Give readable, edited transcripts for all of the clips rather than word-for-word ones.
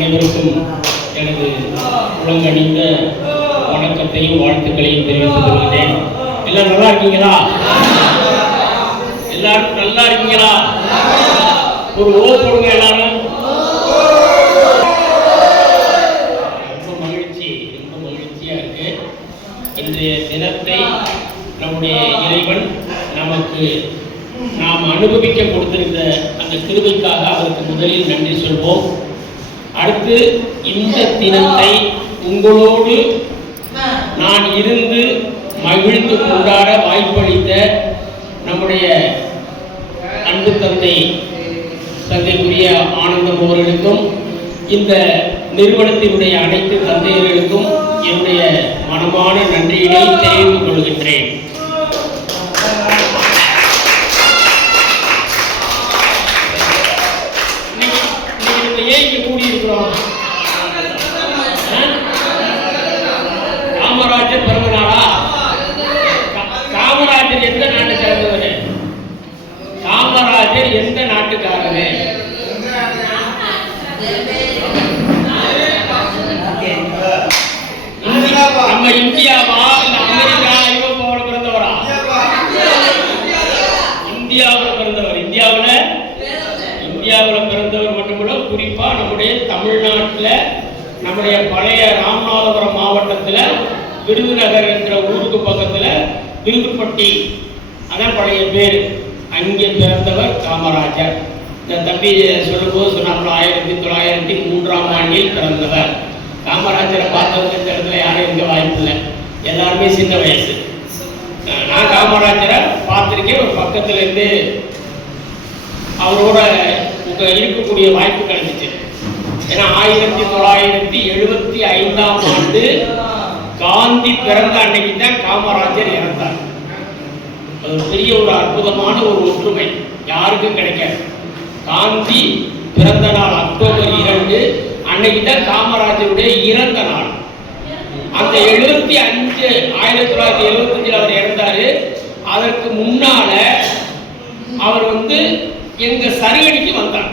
அனைவருக்கும் எனது உலகணிந்த வணக்கத்தையும் வாழ்த்துக்களையும் தெரிவித்துக் கொள்கிறேன். எல்லாரும் நல்லா இருக்கீங்களா? எல்லாரும் நல்லா இருக்கீங்களா? ஒரு ஓ போடுங்க எல்லாரும். ரொம்ப மகிழ்ச்சியா இருக்கு. இன்றைய தினத்தை நம்முடைய இறைவன் நமக்கு நாம் அனுபவிக்க கொடுத்திருந்த அந்த கிருபைக்காக அவருக்கு முதலில் நன்றி சொல்வோம். அடுத்து இந்த தினத்தை உங்களோடு நான் இருந்து மகிழ்ந்து கொண்டாட வாய்ப்பளித்த நம்முடைய அன்பு தந்தைக்குரிய ஆனந்தம் அவர்களுக்கும் இந்த நிறுவனத்தினுடைய அனைத்து தந்தையர்களுக்கும் என்னுடைய மனமான நன்றியினை தெரிவித்துக் கொள்கின்றேன். காமராஜர் பிறந்த நாளா? காமராஜர் எந்த நாட்டை சேர்ந்தவர்? காமராஜர் எந்த நாட்டுக்காரரு? நம்ம இந்தியாவா இல்ல அமெரிக்கா ஐரோப்பாவோட பிறந்தவரா? இந்தியாவில் பிறந்தவர். இந்தியாவில் பிறந்தவர் மட்டுமல்ல, குறிப்பா நம்முடைய தமிழ்நாட்டில் நம்முடைய பழைய ராமநாதபுரம் மாவட்டத்தில் விருதுநகர் என்கிற ஊருக்கு பக்கத்தில் விருதுப்பட்டி, அதான் பழைய பேர், அங்கே பிறந்தவர் காமராஜர். இந்த தம்பி சொல்லும்போது சொன்னார்கள் 1903ஆம் ஆண்டில் பிறந்தவர். காமராஜரை பார்த்தவங்க இந்த இடத்துல யாரும் இருக்க வாய்ப்பு இல்லை, எல்லாருமே சின்ன வயசு. நான் காமராஜரை பார்த்துருக்கேன், ஒரு பக்கத்துல இருந்து அவரோட இருக்கக்கூடிய வாய்ப்பு கிடைச்சிச்சு. ஏன்னா 1975ஆம் ஆண்டு காந்தி பிறந்த அன்னைக்கு தான் காமராஜர் இறந்தார். அது பெரிய ஒரு அற்புதமான ஒரு ஒற்றுமை, யாருக்கும் கிடைக்காது. காந்தி பிறந்த நாள் அக்டோபர் 2 அன்னைக்கு தான் காமராஜருடைய இறந்த நாள். அந்த 1975 அவர் இறந்தாரு. அதற்கு முன்னால அவர் எங்க சருகடிக்கு வந்தார்.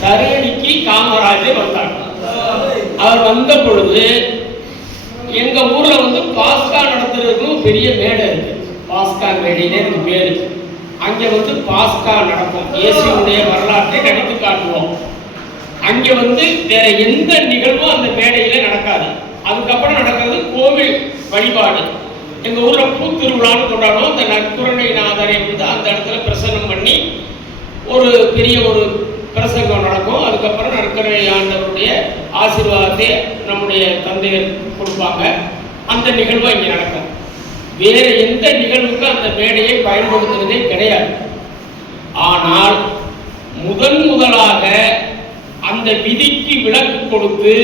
சருகடிக்கு காமராஜர் வந்தார். அவர் வந்த பொழுது எங்க ஊர்ல பாஸ்கா நடத்துறதுக்கும் பெரிய மேடை இருக்கு. பாஸ்கா மேடையிலே எனக்கு பேரு. அங்க பாஸ்கா நடக்கும். இயேசுடைய வரலாற்றை நடித்து காட்டுவோம். அங்க வேற எந்த நிகழ்வும் அந்த மேடையில நடக்காது. அதுக்கப்புறம் நடக்கிறது கோவில் வழிபாடு. எங்க ஊர்ல பூத்திருவிழான்னு கொண்டாடுவோம். அந்த நற்கருணைநாதரை அந்த இடத்துல பிரசன்னம் பண்ணி ஒரு பெரிய ஒரு பிரசங்கம் நடக்கும். அதுக்கப்புறம் நற்கருணை ஆண்டவருடைய ஆசீர்வாதத்தை நம்முடைய தந்தையர் கொடுப்பாங்க. அந்த நிகழ்வு இங்கே நடக்கும். வேற எந்த நிகழ்வுக்கும் அந்த மேடையை பயன்படுத்துவதே கிடையாது. ஆனால் முதலாக அந்த விதிக்கு விலக்கு கொடுத்து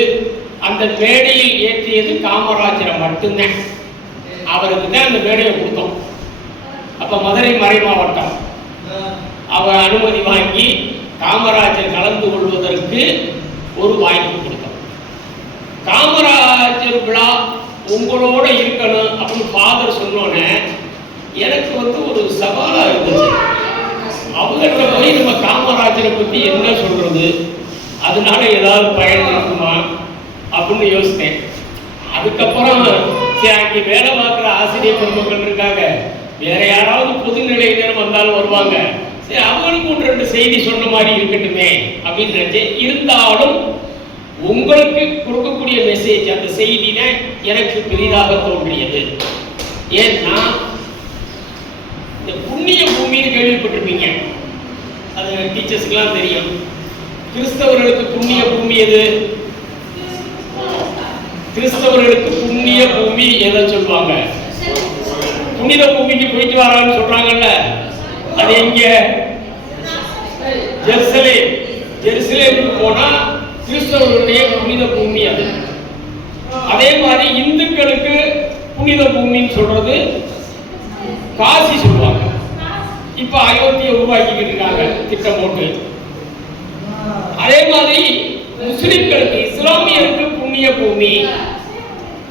அந்த மேடையில் ஏற்றியது காமராஜரை மட்டும்தான். அவருக்கு தான் அந்த மேடையை கொடுத்தோம். அப்ப மதுரை மறை மாவட்டம் அவர் அனுமதி வாங்கி காமராஜர் கலந்து கொள்வதற்கு ஒரு வாய்ப்பு கொடுத்தோம். காமராஜர் விழா உங்களோட இருக்கணும் அப்படின்னு ஃபாதர் சொன்னோன்னே எனக்கு ஒரு சவாலா இருந்துச்சு. அவங்கள்ட்ட போய் நம்ம காமராஜரை பத்தி என்ன சொல்றது, அதனால ஏதாவது பயன் இருக்குமா அப்படின்னு யோசித்தேன். அதுக்கப்புறம் சரி, அங்கே வேலை பார்க்குற ஆசிரியர் பெருமக்கள் இருக்காங்க, வேற யாராவது பொதுநிலையினர் வந்தாலும் வருவாங்க, சரி அவங்களுக்கு 1-2 செய்தி சொன்ன மாதிரி இருக்கட்டுமே அப்படின்னு நினைச்சேன். இருந்தாலும் உங்களுக்கு கொடுக்கக்கூடிய மெசேஜ், அந்த செய்தி தான் எனக்கு பெரிதாக தோன்றியது. ஏன்னா இந்த புண்ணிய பூமின்னு கேள்விப்பட்டிருப்பீங்க, அது டீச்சர்ஸ்க்கெல்லாம் தெரியும். கிறிஸ்தவர்களுக்கு புண்ணிய பூமி எது? கிறிஸ்தவர்களுக்கு புண்ணிய பூமி எதை சொல்லுவாங்க? புனித பூமிக்கு போயிட்டு வரான்னு சொல்றாங்கல்ல, அது எங்க? ஜெருசலேம். ஜெருசலேமுக்கு போனா கிறிஸ்தவர்களுடைய புனித பூமி அது. அதே மாதிரி இந்துக்களுக்கு புனித பூமின்னு சொல்றது காசி சொல்லுவாங்க. இப்ப அயோத்தியை உருவாக்கிக்கிட்டு இருக்காங்க திட்டம் போட்டு. அதே மாதிரி முஸ்லிம்களுக்கு, இஸ்லாமியருக்கு புண்ணிய பூமி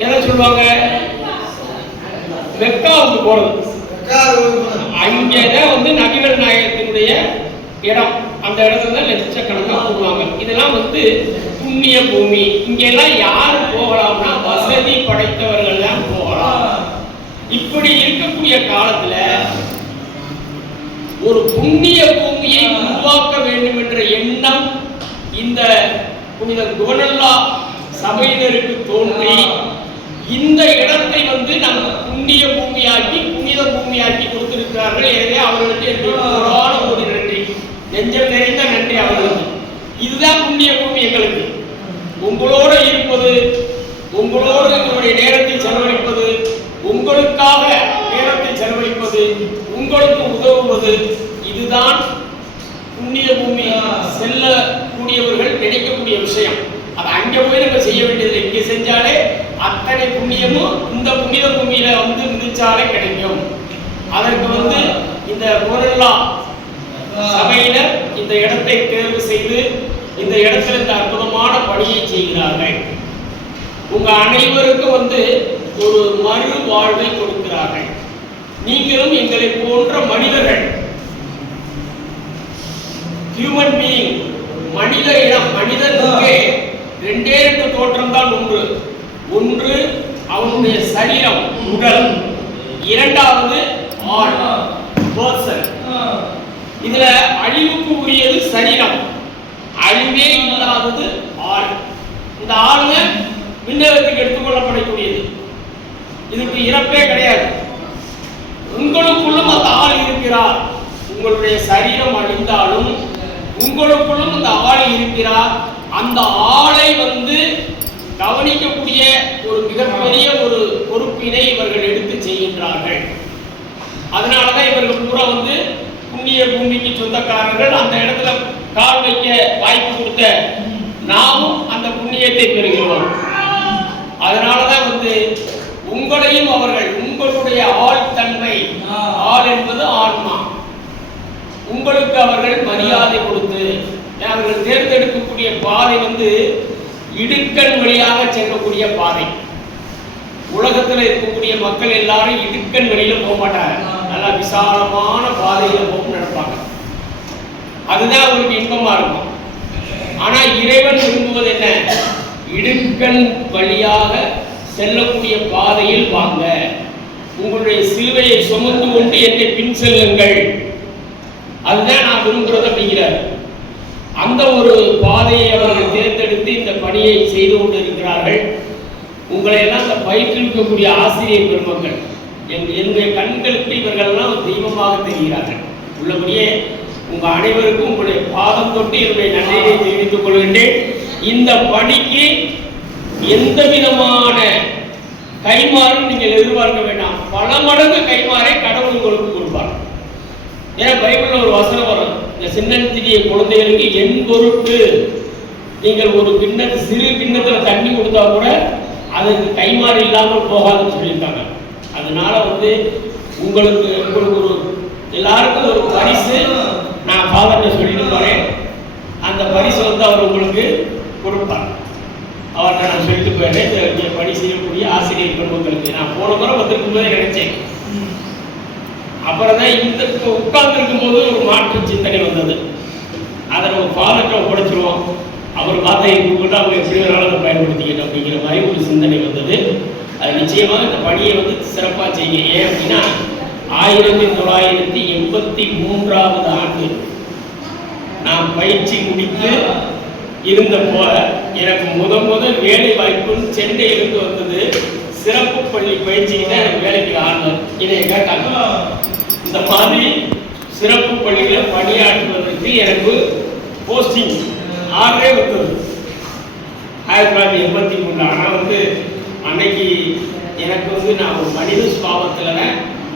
எதை சொல்லுவாங்க? மெக்காவுக்கு போறது. அங்கேதான் நபிகள் நாயகத்தினுடைய இடம். அந்த இடத்துல லட்சக்கணக்காக போடுவாங்க. இதெல்லாம் வந்து புண்ணிய பூமி. இங்கெல்லாம் யார் போகலாம்னா வசதி படைத்தவர்கள் தான் போகலாம். இப்படி இருக்கக்கூடிய காலத்துல ஒரு புண்ணிய பூமியை உருவாக்க வேண்டும் என்ற எண்ணம் இந்த புனித குவனல்லா சபையினருக்கு தோன்றி இந்த இடத்தை வந்து நம்ம புண்ணிய பூமியாக்கி புனித பூமியாக்கி கொடுத்திருக்கிறார்கள். எனவே அவர்களுக்கு என்னுடைய ஒரு நன்றி, நெஞ்சம் நிறைந்த நன்றி அவர்களுக்கு. இதுதான் புண்ணிய பூமி எங்களுக்கு. உங்களோடு இருப்பது, உங்களோடு உங்களுடைய நேரத்தை செலவழிப்பது, உங்களுக்காக நேரத்தை செலவழிப்பது, உங்களுக்கு உதவுவது, இதுதான் புண்ணிய பூமி செல்லக்கூடியவர்கள் நினைக்கக்கூடிய விஷயம். அது அங்கே போய் நம்ம செய்ய வேண்டியதில்லை. இங்கே செஞ்சாலே அத்தனை புண்ணியமும் இந்த புனித பூமியில வந்து மிதிச்சாலே கிடைக்கும். அதற்கு வந்து இந்த குவனல்லா சபையினர் இந்த இடத்தை தேர்வு செய்து இந்த இடத்துல இந்த அற்புதமான பணியை செய்கிறார்கள். உங்க அனைவருக்கும் வந்து ஒரு மறு வாழ்வை கொடுக்கிறார்கள். நீங்களும் எங்களை போன்ற மனிதர்கள், ஹியூமன் பீயிங், மனித இனம். மனிதனுக்கு ரெண்டே ரெண்டு தோற்றம் தான் உண்டு. ஒன்று அவனுடைய சரீரம், உடல். இரண்டாவது ஆள், பர்சன். இதுல அழிவுக்கு உரியது சரீரம், அழிவே இல்லாதது ஆள். இந்த ஆளுங்க விண்ணகத்துக்கு எடுத்துக்கொள்ளப்படக்கூடியது. இதுக்கு இறப்பே கிடையாது. உங்களுக்குள்ளும் அந்த ஆள் இருக்கிறார். உங்களுடைய சரீரம் அழிந்தாலும் உங்களுக்குள்ளும் அந்த ஆள் இருக்கிறார். அந்த ஆளை வந்து கவனிக்கக்கூடிய ஒரு மிகப்பெரிய ஒரு பொறுப்பினை இவர்கள் எடுத்து செய்கின்றார்கள். அதனாலதான் இவர்கள் பூரா வந்து புண்ணிய பூமிக்கு சொந்தக்காரர்கள். அந்த இடத்துல கால் வைக்க வாய்ப்பு கொடுத்த நாமும் அந்த புண்ணியத்தை பெறுகிறோம். அதனாலதான் வந்து உங்களையும் அவர்கள், உங்களுடைய ஆள் தன்மை, ஆள் என்பது ஆன்மா, உங்களுக்கு அவர்கள் மரியாதை கொடுத்து அவர்கள் தேர்ந்தெடுக்கக்கூடிய பாதை வந்து இடுக்கண் வழியாக செல்லக்கூடிய பாதை. உலகத்தில் இருக்கக்கூடிய மக்கள் எல்லாரும் இடுக்கண் வழியில போக மாட்டாங்க. நல்லா விசாலமான பாதையில போக நடப்பாங்க. அதுதான் அவங்களுக்கு இன்பமா இருக்கும். ஆனா இறைவன் விரும்புவது என்ன? இடுக்கண் வழியாக செல்லக்கூடிய பாதையில் வாங்க, உங்களுடைய சிலுவையை சுமந்து கொண்டு என்னை பின் செல்லுங்கள். அதுதான் நான் விரும்புறது அப்படிங்கிறார். அந்த ஒரு பாதையை அவர்கள் தேர்ந்தெடுத்து இந்த பணியை செய்து கொண்டு இருக்கிறார்கள். உங்களை எல்லாம் இந்த பயிற்றுவிக்கக்கூடிய ஆசிரியர் பெருமக்கள், என்னுடைய கண்களுக்கு இவர்கள்லாம் தெய்வமாக தெரிகிறார்கள். உள்ளபடியே உங்க அனைவருக்கும் உங்களுடைய பாதம் தொட்டு என்னுடைய நன்றியை தெரிவித்துக் கொள்கின்றேன். இந்த பணிக்கு எந்த விதமான கைமாறும் நீங்கள் எதிர்பார்க்க வேண்டாம். பல மடங்கு கைமாறை கடவுள் உங்களுக்கு கொடுப்பார். ஏன்னா பைபிள்ல ஒரு வசனம் வரும், இந்த சின்னஞ்சிறிய குழந்தைகளுக்கு என் பொருட்டு நீங்கள் ஒரு கிண்ணத்து, சிறு கிண்ணத்துல தண்ணி கொடுத்தா கூட அதுக்கு கைமாறு இல்லாமல் போகாதுன்னு சொல்லியிருக்காங்க. அதனால வந்து உங்களுக்கு ஒரு எல்லாருக்கும் ஒரு பரிசு நான் ஃபாதர்கிட்ட சொல்லிட்டு போறேன். அந்த பரிசு வந்து அவர் உங்களுக்கு கொடுப்பார். அவர்கிட்ட நான் சொல்லிட்டு போயிடுறேன். இந்த பணி செய்யக்கூடிய ஆசிரியர் பெருமக்களுக்கு நான் போன முறை வந்திருக்கும் போதே நினைச்சேன். அப்புறம் தான் இந்த உட்கார்ந்துருக்கும் போது ஒரு மாற்று சிந்தனை வந்தது. அதை நம்ம ஃபாதர்கிட்ட ஒப்படைச்சிருவோம், அவர் பார்த்தா எங்களுக்கு அவங்க எப்படி வேணாலும் அதை பயன்படுத்திக்கணும் அப்படிங்கிற மாதிரி ஒரு சிந்தனை வந்தது. அது நிச்சயமாக இந்த பணியை வந்து சிறப்பாக செய்யுங்க. ஏன் அப்படின்னா 1983 ஆண்டு நான் பயிற்சி முடித்து இருந்த போல எனக்கு முதல் வேலை வாய்ப்புன்னு சென்னையிலிருந்து வந்தது. சிறப்பு பள்ளி பயிற்சிக்கு தான் எனக்கு வேலைக்கு ஆனது. இதை கேட்டாங்க, இந்த மாதிரி சிறப்பு பள்ளியில் பணியாற்றுவதற்கு எனக்கு போஸ்டிங் ஆர்டரே வந்தது 1983. ஆனால் வந்து அன்னைக்கு எனக்கு வந்து நான் ஒரு மனித சுபாவத்தில்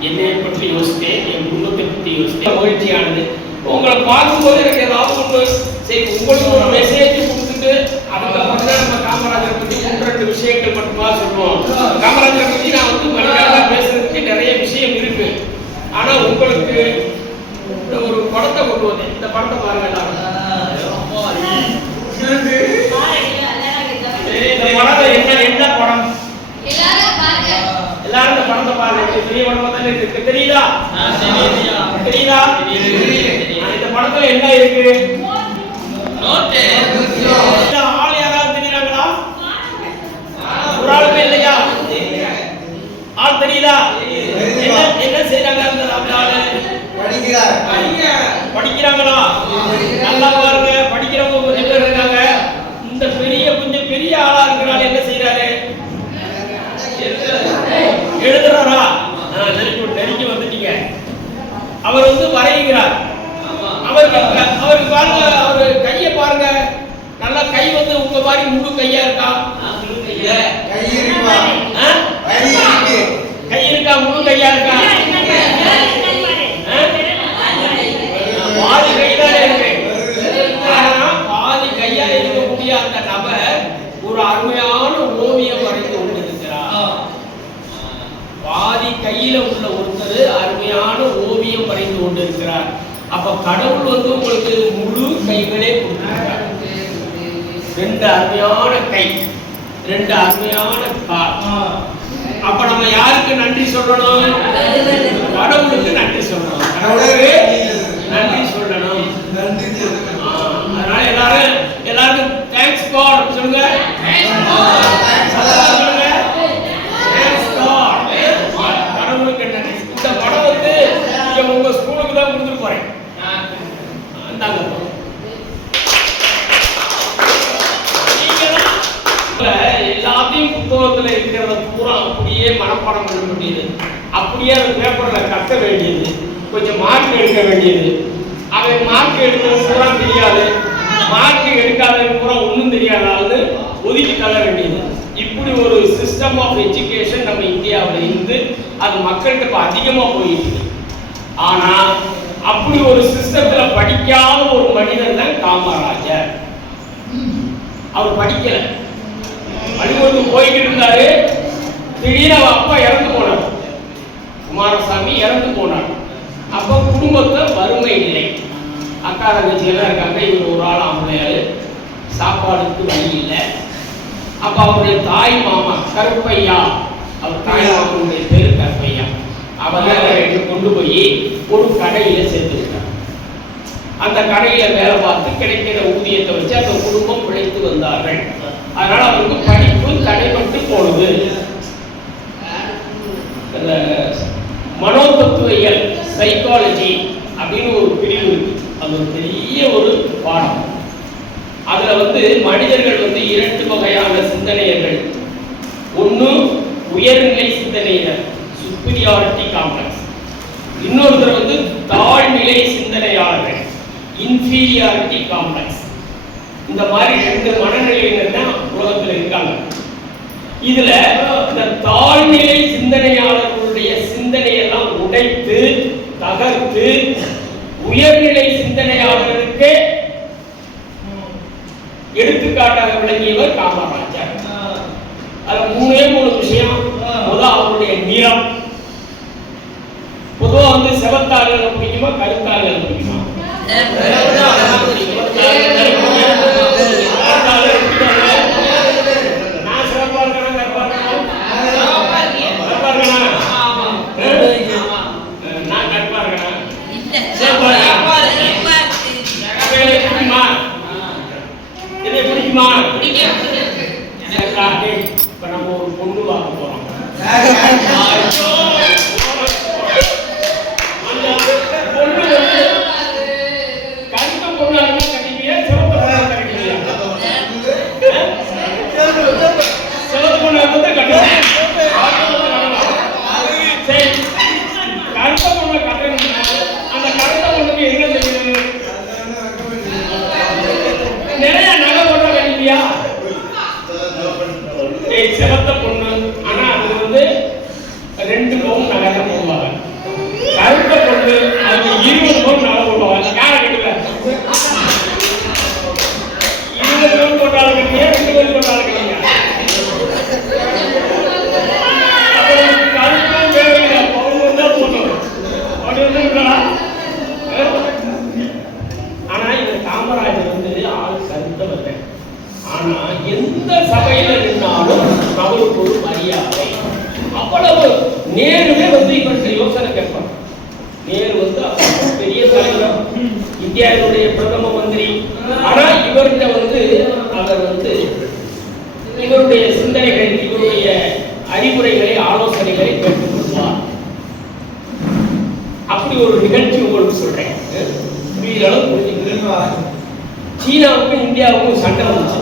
என்னை பற்றி யோசித்தேன், என் குடும்பத்தை பற்றி யோசித்தேன். மகிழ்ச்சியானது. உங்களை பார்க்கும்போது எனக்கு ஏதாவது ஒன்று சரி உங்களுக்கு ஒரு மெசேஜ் கொடுத்துட்டு அவங்க வந்து நம்ம காமராஜரை பற்றி 3-2 விஷயங்கள் மட்டுமா சொல்லுவோம். காமராஜரை பற்றி நான் வந்து மனிதனாக பேசுறதுக்கு நிறைய விஷயம் இருக்கு. ஆனா உங்களுக்கு ஒரு படத்தை கொண்டு வந்தேன். இந்த படத்தை பாருங்க. இந்த படத்தை என்ன படம்? எல்லாரும் இந்த படத்தை பாருங்க. பெரிய படமா தான் இருக்கு. தெரியுதா? இந்த படத்துல என்ன இருக்கு? ஆள் யாராவது தெரியுறாங்களா? ஒரு ஆளுமே இல்லையா? ஆள் தெரியுதா? என்ன செய்யறாங்க? படிக்கிறாங்களா? நல்லா பாருங்க, படிக்கிறவங்க கொஞ்சம் பேர் இருக்காங்க. இந்த கொஞ்சம் பெரிய ஆளா இருக்கிறாள் என்ன செய்யறாரு? எழுதுறாரா? நெருங்கி வந்துட்டீங்க. அவர் வரைகிறார். அவருக்கு பாருங்க, அவரு கையை பாருங்க, நல்லா கை உங்க மாதிரி முழு கையா இருக்கா? கை இருக்கா? முழு கையா இருக்கா? பாதி கைதான் இருக்கு. ஆனா பாதி கையா இருக்கக்கூடிய அந்த நபர் ஒரு அருமையான ஓவியம் வரைந்து கொண்டிருக்கிறார். பாதி கையில உள்ள ஒருத்தர் அருமையான ஓவியம் வரைந்து கொண்டிருக்கிறார். அப்ப கடவுள் உங்களுக்கு முழு கைகளே கொடுத்திருக்கிறார். 2 அருமையான கை, 2 அருமையான கால். அப்ப நம்ம யாருக்கு நன்றி சொல்லணும்? கடவுளுக்கு நன்றி சொல்லணும். கடவுளுக்கு நன்றி சொல்லணும். அதனால எல்லாரும் தேங்க்ஸ் காட் சொல்லுங்க. கடவுளுக்கு நன்றி. இந்த படம் உங்க ஸ்கூலுக்கு தான் கொடுத்துட்டு போறேன். எல்லாத்தையும் புத்தகத்துல இருக்கிறத பூரா அப்படியே மனப்பாடம் பண்ண வேண்டியது, அப்படியே அந்த பேப்பர்ல கட்ட வேண்டியது, கொஞ்சம் மார்க் எடுக்க வேண்டியது. அவன் மார்க் எடுக்கிறது பூரா தெரியாது, மார்க் எடுக்காத பூரா ஒன்றும் தெரியாதாவது ஒதுக்கி தள்ள வேண்டியது. இப்படி ஒரு சிஸ்டம் ஆஃப் எஜுகேஷன் நம்ம இந்தியாவில் இருந்து அது மக்கள்கிட்ட இப்போ அதிகமாக போயிட்டு. ஆனா அப்படி ஒரு சிஸ்டத்துல படிக்காத ஒரு மனிதர் தான் காமராஜர். அவர் படிக்கல, பள்ளிக்கூடத்துக்கு போய்கிட்டு இருந்தாரு. திடீர்னு அப்பா இறந்து போனார், குமாரசாமி இறந்து போனார். அப்ப குடும்பத்தை வறுமை இல்லை, அக்கா தங்கச்சி எல்லாம் இருக்காங்க, இவர் ஒரு ஆள் ஆம்பளையாரு, சாப்பாடுக்கு வழி இல்லை. அப்ப அவருடைய தாய் மாமா கருப்பையா, அவர் தாய் மாமனுடைய பேரு கருப்பையா, அவர் கொண்டு போய் ஒரு கடையில சேர்த்து விட்டார். அந்த கடையில வேலை பார்த்து கிடைக்கிற ஊதியத்தை வச்சு அந்த குடும்பம் பிழைத்து வந்தார்கள். அதனால அவருக்கு படிப்பு தடைப்பட்டு போனது. அந்த மனோதத்துவியல் சைக்காலஜி அப்படின்னு ஒரு பிரிவு இருக்கு. அது ஒரு பெரிய ஒரு பாடம். அதுல மனிதர்கள் 2 வகையான சிந்தனையர்கள். ஒன்னு உயர்நிலை சிந்தனையினர், சுப்பீரியாரிட்டி காம்ப்ளெக்ஸ். இன்னொருத்தர் தாழ்நிலை சிந்தனையாளர்கள், இன்ஃபீரியாரிட்டி காம்ப்ளெக்ஸ். இந்த மாதிரி 2 மனநிலையினர் தான் உலகத்தில் இருக்காங்க. இதுல இந்த தாழ்நிலை சிந்தனையாளர்களுடைய சிந்தனையெல்லாம் உடைத்து தகர்த்து உயர்நிலை சிந்தனையாளர்களுக்கு எடுத்துக்காட்டாக விளங்கியவர் காமராஜர். அதுல 3 விஷயம். முதல் அவருடைய நிறம். பொதுவா செவத்தாளர்கள் பிடிக்குமா கருத்தாளர்கள் பிடிக்குமா? இப்ப நம்ம ஒரு பொண்ணு பார்க்க போறோம். கருத்த பொண்ணு கட்டிப்பியா, சிவத்த பொண்ணு கட்டிப்பியா? சிவத்த பொண்ணு கட்டுங்க. சரி, கருத்த பொண்ணை கட்டணும்னா அந்த கருத்த பொண்ணுக்கு என்ன செய்யணும்? நிறைய நகை போட்டா கட்டிப்பியா? சிவத்த பொண்ணு, ஆனா அது 2 பவுன் நகை போடுவாங்க. கருத்த பொண்ணு அதுக்கு 20 பவுன் நகை போடுவாங்க. யார கட்டுல 20 பவுன் போட்டாலும் கட்டியா, 2 பவுன் போட்டாலும் கட்டியா? கருத்தும் தேவையில்லை, பவுன் தான் போட்டோம். அப்படி ஆனா இந்த காமராஜர் ஆள் கருத்தவர்கள். ஆனா எந்த சபையில நின்னாலும் அவருக்கு ஒரு மரியாதை. அவ்வளவு நேருவே இவற்றை யோசனை கேட்பார். நேரு பெரிய தலைவர், இந்தியாவுடைய பிரதம மந்திரி. ஆனா இவர் இவர்கிட்ட வந்து அவர் வந்து இவருடைய சிந்தனைகள், இவருடைய அறிவுரைகளை, ஆலோசனைகளை கேட்டுக்கொள்வார். அப்படி ஒரு நிகழ்ச்சி உங்களுக்கு சொல்றேன், சீனாவுக்கும் இந்தியாவுக்கும் சண்டை வந்துச்சு.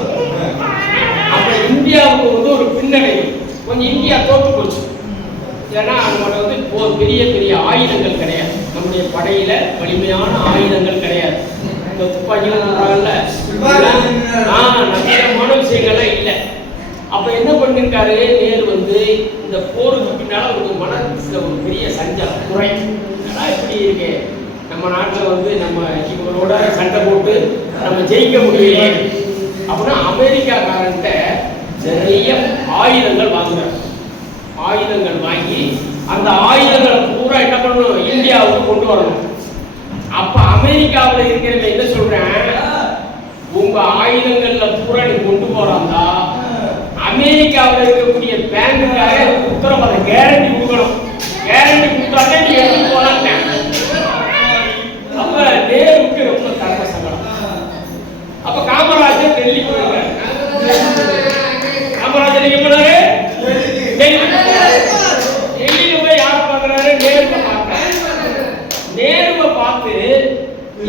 அப்ப இந்தியாவுக்கு வந்து ஒரு பின்னடைவு, கொஞ்சம் இந்தியா தோற்று போச்சு. ஏன்னா நம்மளோட வந்து பெரிய பெரிய ஆயுதங்கள் கிடையாது, நம்முடைய படையில வலிமையான ஆயுதங்கள் கிடையாது. இந்த துப்பாக்கிலாம் நவீனமான விஷயங்கள்லாம் இல்லை. அப்ப என்ன பண்ணிருக்காரு நேரு வந்து இந்த போருக்கு பின்னால ஒரு மனசுல ஒரு பெரிய சஞ்சலம், குறை, இப்படி இருக்கு நம்ம நாட்டில் வந்து நம்ம இவங்களோட சண்டை போட்டு நம்ம ஜெயிக்க முடியலையே அப்படின்னா அமெரிக்காக்காரன்ட்ட நிறைய ஆயுதங்கள் வாங்குறாங்க. ஆயுதங்கள் வாங்கி அந்த ஆயுதங்களை பூரா என்ன பண்ணணும், இந்தியாவுக்கு கொண்டு வரணும். அப்ப அமெரிக்காவில் இருக்கிறவங்க என்ன சொல்றேன், உங்க ஆயுதங்கள்ல பூரா நீ கொண்டு போறாந்தா அமெரிக்காவில் இருக்கக்கூடிய பேங்குக்காக உத்தரவாதம் கேரண்டி கொடுக்கணும். கேரண்டி கொடுத்தாலே நீ எடுத்து போலான்னு. அப்ப நேருக்கு ரொம்ப தர்ம சங்கடம். அப்ப காமராஜர் டெல்லி போயிருக்காரு. காமராஜர் எங்க போனாரு, டெல்லியில போய் யாரை பார்க்கிறாரு, நேருவை பார்க்கிறாரு. நேருவை பார்த்து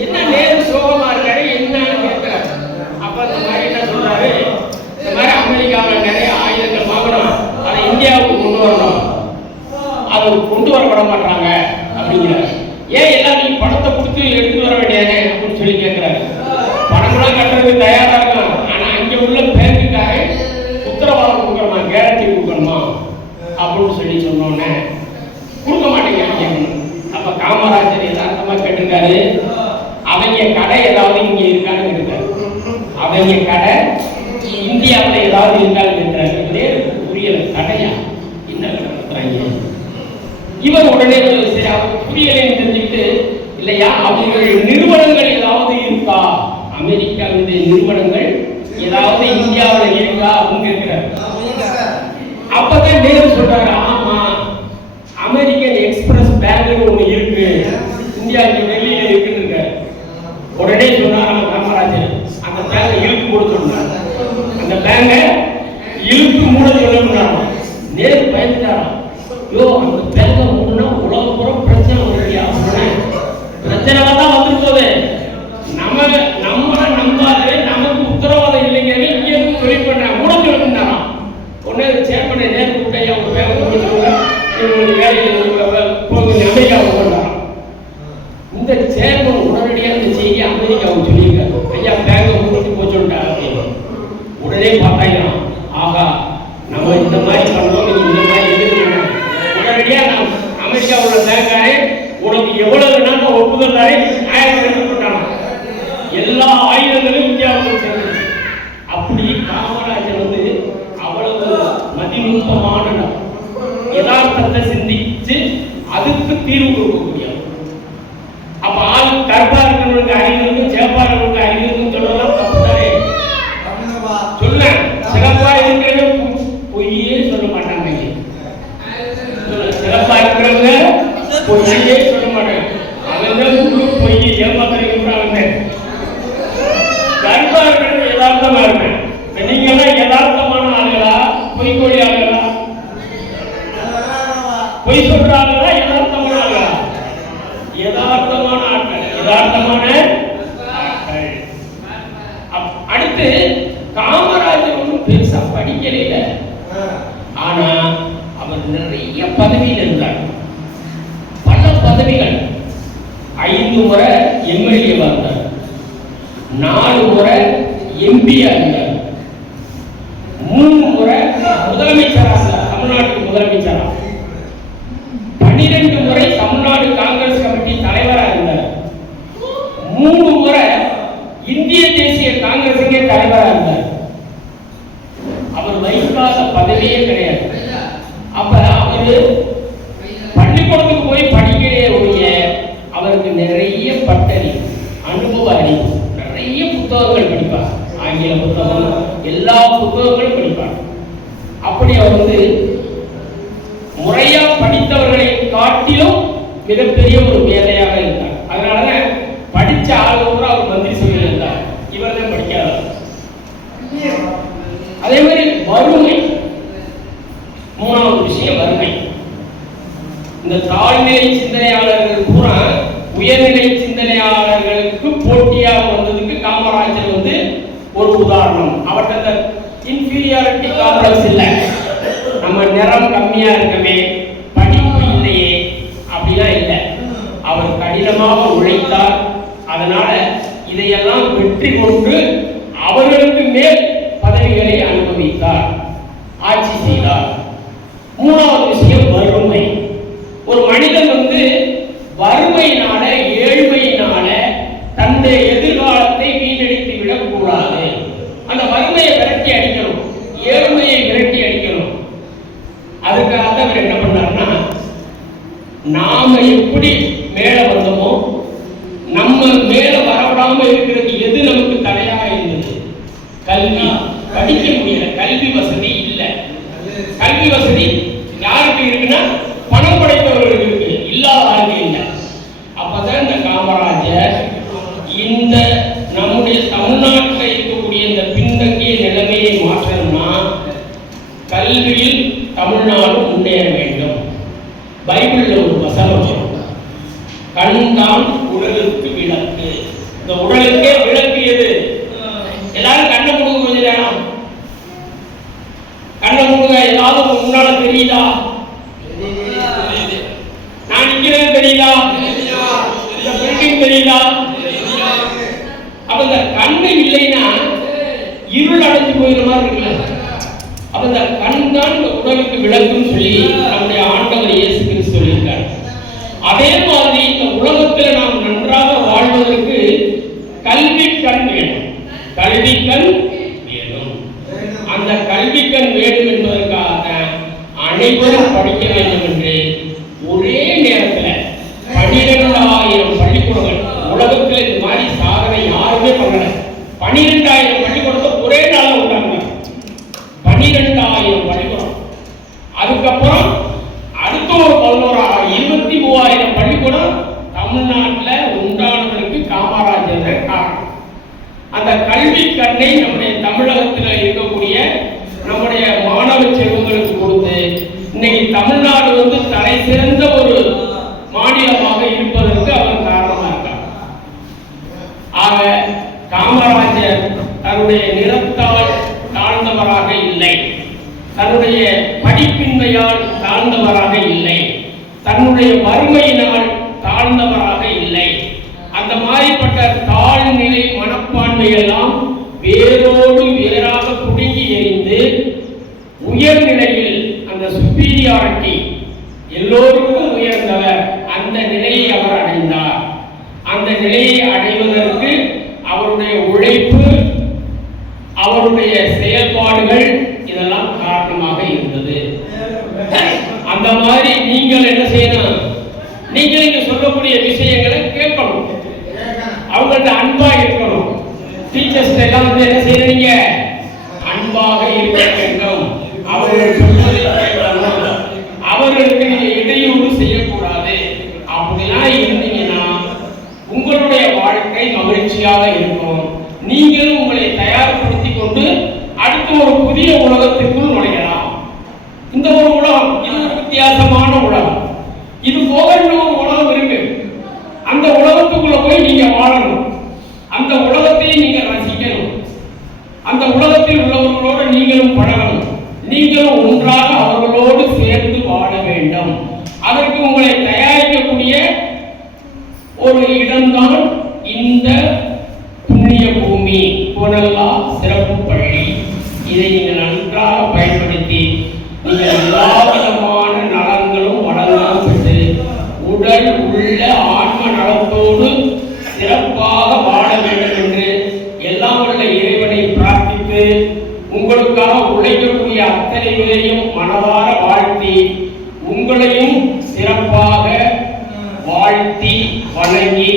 என்ன நேரு சோகமா இருக்காரு என்னன்னு கேட்கிறாரு. அப்ப இந்த மாதிரி என்ன சொல்றாரு, இந்த மாதிரி அமெரிக்காவில் நிறைய ஆயுதங்கள் வாங்கணும், அதை இந்தியாவுக்கு கொண்டு வரணும், அதை கொண்டு வரப்பட மாட்டாங்க அப்படிங்கிறாரு. ஏன் எல்லாம் நீ பணத்தை கொடுத்து எடுத்து வர வேண்டியது அப்படின்னு சொல்லி கேட்கிறாரு. பணம்லாம் கட்டுறதுக்கு தயாரா இருக்கலாம், ஆனா அங்க உள்ள பேங்குக்காக உத்தரவாதம் கொடுக்கணுமா, கேரண்டி கொடுக்கணுமா அப்படின்னு சொல்லி சொன்னோன்னே கொடுக்க மாட்டேங்கிறாங்க. அப்ப காமராஜர் யதார்த்தமா கேட்டிருக்காரு, அவங்க கடை ஏதாவது இங்க இருக்கான்னு கேட்டாரு. அவங்க கடை இந்தியாவில் ஏதாவது இருக்கான்னு கேட்டாரு. புரியல, கடையா என்ன கடை நடத்துறாங்க. இவர் உடனே சரி அவர் புரியலைன்னு தெரிஞ்சுக்கிட்டு, இல்லையா அவங்களுடைய நிறுவனங்கள் ஏதாவது இருக்கா, அமெரிக்காவுடைய நிறுவனங்கள் ஏதாவது இந்தியாவில் இருக்கா அப்படின்னு கேட்கிறார். அப்பதான் நேரு சொல்றாரு, ஆமா அமெரிக்கன் எக்ஸ்பிரஸ் பேங்க் ஒண்ணு இருக்கு, இந்தியா டெல்லியில இருக்குன்னு இருக்காரு. உடனே சொன்னார் காமராஜர், அந்த பேங்கை இழுத்து கொடுத்துருந்தார். அந்த பேங்கை இழுத்து மூட சொல்லணும். நேரு பயந்துட்டாராம். யோ அந்த பேங்க மூணுனா உலகப்புறம் பிரச்சனை வருதியா, பிரச்சனை தான் வந்துட்டு போகுது, நம்மளை நம்பாது, நமக்கு உத்தரவாதம் இல்லைங்கிறது இங்கே இருந்து தொழில் பண்றாங்க, மூணு எழுதுனாராம். உடனே சேர்மனை நேரு கூட்டையா ஒரு பேங்க முடிச்சுங்க, வேலையில் போகுது அமெரிக்காவுக்கு கொண்டாராம். இந்த சேர்மன் உடனடியாக இந்த செய்தி அமெரிக்காவுக்கு சொல்லியிருக்காரு, ஐயா பேங்க முடிச்சு போச்சுட்டா அப்படின்னு. உடனே பார்த்தாங்க, ஆகா நம்ம இந்த மாதிரி பண்ணோம், இந்த மாதிரி எதிர்க்கணும், உடனடியா நான் அமெரிக்காவோட பேங்காரே உனக்கு எவ்வளவு வேணாலும் ஒப்புதல் தாரே ஆயிரம் போட்டாங்க. எல்லா ஆயுதங்களும் இந்தியாவுக்கு சேர்ந்துச்சு. அப்படி காமராஜர் வந்து அவ்வளவு மதிநுட்பமான யதார்த்தத்தை சிந்திச்சு அதுக்கு தீர்வு கொடுக்கக்கூடிய. அப்ப ஆள் கற்பா இருக்கிறவங்களுக்கு அறிவுக்கும் சேப்பா இருக்கிறவங்களுக்கு அறிவுக்கும் சொல்லலாம் தப்பு தானே. சொல்ல சிறப்பா இருக்கிறது பொய்யே சொல்ல மாட்டாங்க. சிறப்பா இருக்கிறவங்க பொய்யே சொல்ல மாட்டாங்க. அவங்க பொய் ஏமாத்துறாங்க. கற்பா இருக்கிறது யதார்த்தமா இருப்பேன். நீங்க எல்லாம் யதார்த்தமான ஆளுகளா, பொய்கோடி ஆளுகளா, பொய் சொல்ற ஆளுகளா, யதார்த்தமான ஆளுகளா? யதார்த்தமான ஆட்கள், யதார்த்தமான ஆட்கள். அடுத்து காமராஜர் ஒன்றும் பெருசா படிக்கல, ஆனா அவர் நிறைய பதவியில் இருந்தார். பல பதவிகள். 5 முறை எம்எல்ஏவா இருந்தார், 4 முறை எம்பியா இருந்தார், 3 முறை முதலமைச்சராக இருந்தார், தமிழ்நாட்டுக்கு முதலமைச்சரா, 12 முறை தமிழ்நாடு காங்கிரஸ் கமிட்டி தலைவராக இருந்தார், 3 முறை இந்திய தேசிய காங்கிரசுக்கே தலைவராக இருந்தார். அவர் வகிக்காத பதவியே கிடையாது. அப்ப அவரு பள்ளிக்கூடத்துக்கு போய் படிக்கிறே ஒழிய அவருக்கு நிறைய பட்டறிவு, அனுபவ அறிவு, நிறைய புத்தகங்கள் படிப்பார். ஆங்கில புத்தகம், எல்லா புத்தகங்களும் படிப்பார். அப்படி அவர் வந்து முறையா படித்தவர்களை காட்டிலும் மிகப்பெரிய ஒரு மேதையாக இருந்தார். அதனாலதான் படிச்ச ஆள் அவர் மந்திரி சபையில் இருந்தார். இவர் தான் படிக்காத அதே மாதிரி வறுமை, மூணாவது விஷயம் வறுமை. இந்த தாழ்நிலை சிந்தனையாளர்கள் பூரா உயர்நிலை சிந்தனையாளர்களுக்கு போட்டியாக வந்ததுக்கு காமராஜர் வந்து ஒரு உதாரணம். அவர்கிட்ட இன்ஃபீரியாரிட்டி காம்ப்ளெக்ஸ் இல்லை, நம்ம நிறம் கம்மியா இருக்கமே, படிப்பு இல்லையே அப்படிலாம் இல்லை. அவர் கடினமாக உழைத்தார். அதனால இதையெல்லாம் வெற்றி கொண்டு அவர்களுக்கு மேல் பதவிகளை அனுபவித்தார், ஆட்சி செய்தார். மூணாவது விஷயம் வறுமை. ஒரு மனிதன் வந்து வறுமையினால ஏழ்மையினால தன்னுடைய எதிர்காலத்தை வீணடித்து விடக் கூடாது. அந்த வறுமையை விரட்டி அடிக்கணும், ஏழ்மையை விரட்டி அடிக்கணும். அதுக்காக அவர் என்ன பண்ணார்னா, நாம எப்படி மேல வந்தோமோ நம்ம மேல வரவிடாம இருக்கிறது எது நமக்கு தடையாக இருந்தது? கல்வி. படிக்க முடியல, கல்வி வசதி இல்லை. கல்வி வசதி யாருக்கு இருக்குன்னா பணம் படைத்தவர்களுக்கு இருக்கு, இல்லாத ஆளுக்கு இல்லை. அப்பதான் இந்த காமராஜர் இந்த நம்முடைய தமிழ்நாட்டில் இருக்கக்கூடிய இந்த பின்தங்கிய நிலைமையை மாற்றணும்னா கல்வியில் தமிழ்நாடு முன்னேற வேண்டும். பைபிள்ல ஒரு வசனம், கண்தான் உடலுக்கு விளக்கு. இந்த உடலுக்கே விளக்கு எது? எல்லாரும் கண்ணை மூடுங்க, கொஞ்ச நேரம் கண்ணை மூடுங்க. ஏதாவது முன்னால தெரியுதா? நான் நிக்கிறேன் தெரியுதா? இந்த பில்டிங் தெரியுதா? அப்ப இந்த கண்ணு இல்லைன்னா இருள் அடைஞ்சு போயிற மாதிரி இருக்குல்ல. அப்ப இந்த கண் தான் இந்த உடலுக்கு விளக்குன்னு சொல்லி நம்முடைய ஆண்டவர் இயேசு கிறிஸ்து சொல்லியிருக்கார். அதே மாதிரி இந்த உலகத்தில் நாம் நன்றாக வாழ்வதற்கு கல்வி கண் வேணும், கல்வி கண் வேணும். அந்த கல்வி கண் வேண்டும் என்பதற்காக அனைவரும் படிக்க வேண்டும் என்று ஒரே நேரத்தில் 12,000 பள்ளிக்கூடங்கள், உலகத்தில் இந்த மாதிரி சாதனை யாருமே பண்ணல. 12,000 பள்ளிக்கூடத்தை ஒரே நாளில் உண்டாங்க. 12,000 பள்ளிக்கூடம். அதுக்கப்புறம் அடுத்த ஒரு 23,000 பள்ளிக்கூடம் தமிழ்நாட்டில் உண்டானதற்கு காமராஜர் காரணம். அந்த கல்வி கண்ணை நம்முடைய தமிழகத்தில் இருக்கக்கூடிய நம்முடைய மாணவ செல்வங்களுக்கு கொடுத்து இன்னைக்கு தமிழ்நாடு வந்து தலை சிறந்த ஒரு மாநிலமாக இருப்பதற்கு அவர் காரணமாக இருக்கார். ஆக காமராஜர் தன்னுடைய நிறத்தால் தாழ்ந்தவராக இல்லை, தன்னுடைய படிப்பின்மையால் தாழ்ந்தவராக இல்லை, தன்னுடைய வறுமையினால் தாழ்ந்தவராக இல்லை. அந்த மாதிரிப்பட்ட தாழ்நிலை மனப்பான்மையெல்லாம் வேரோடு வேறாக புடுங்கி எறிந்து உயர்நிலையில் அந்த சுப்பீரியாரிட்டி, எல்லோருக்கும் உயர்ந்தவர், அந்த நிலையை அவர் அடைந்தார். அந்த நிலையை அடைவதற்கு அவருடைய உழைப்பு, அவருடைய செயல்பாடுகள் இதெல்லாம் காரணமாக இருந்தது. அந்த மாதிரி நீங்கள் என்ன செய்யணும்? நீங்கள் இங்க சொல்லக்கூடிய விஷயங்களை கேட்கணும், அவங்கள்ட்ட அன்பா இருக்கணும். டீச்சர்ஸ் எல்லாம் வந்து என்ன செய்யறீங்க? அன்பாக இருக்க வேண்டும். அவர்கள் சொல்வதை கேட்கணும், அவர்களுக்கு நீங்க இடையூறு செய்யக்கூடாது. அப்படிலாம் இருந்தீங்கன்னா உங்களுடைய வாழ்க்கை மகிழ்ச்சியாக இருக்கும். நீங்களும் உங்களை தயார்படுத்தி கொண்டு அடுத்த ஒரு புதிய உலகத்திற்குள் நுழையலாம். இந்த ஒரு உலகம் இது ஒரு வித்தியாசமான உலகம். இது போக இன்னொரு உலகம் இருக்கு. அந்த உலகத்துக்குள்ள போய் நீங்க வாழணும், அந்த உலகத்தை நீங்க ரசிக்கணும், அந்த உலகத்தில் உள்ளவர்களோடு நீங்களும் பழகணும், நீங்களும் ஒன்றாக அவர்களோடு சேர்ந்து வாழ வேண்டும். அதற்கு உங்களை தயாரிக்கக்கூடிய ஒரு இடம்தான் இந்த புண்ணிய பூமி கோனல்லா சிறப்பு பள்ளி. இதை நீங்கள் நன்றாக பயன்படுத்தி நீங்கள் எல்லா விதமான நலன்களும் வளங்களும் பெற்று உடல் உள்ள ஆன்ம நலத்தோடு சிறப்பாக வாழ வேண்டும் என்று எல்லாம் உள்ள இறைவனை பிரார்த்தித்து உங்களுக்காக உழைக்கக்கூடிய அத்தனை பேரையும் மனதார வாழ்த்தி உங்களையும் சிறப்பாக வாழ்த்தி வணங்கி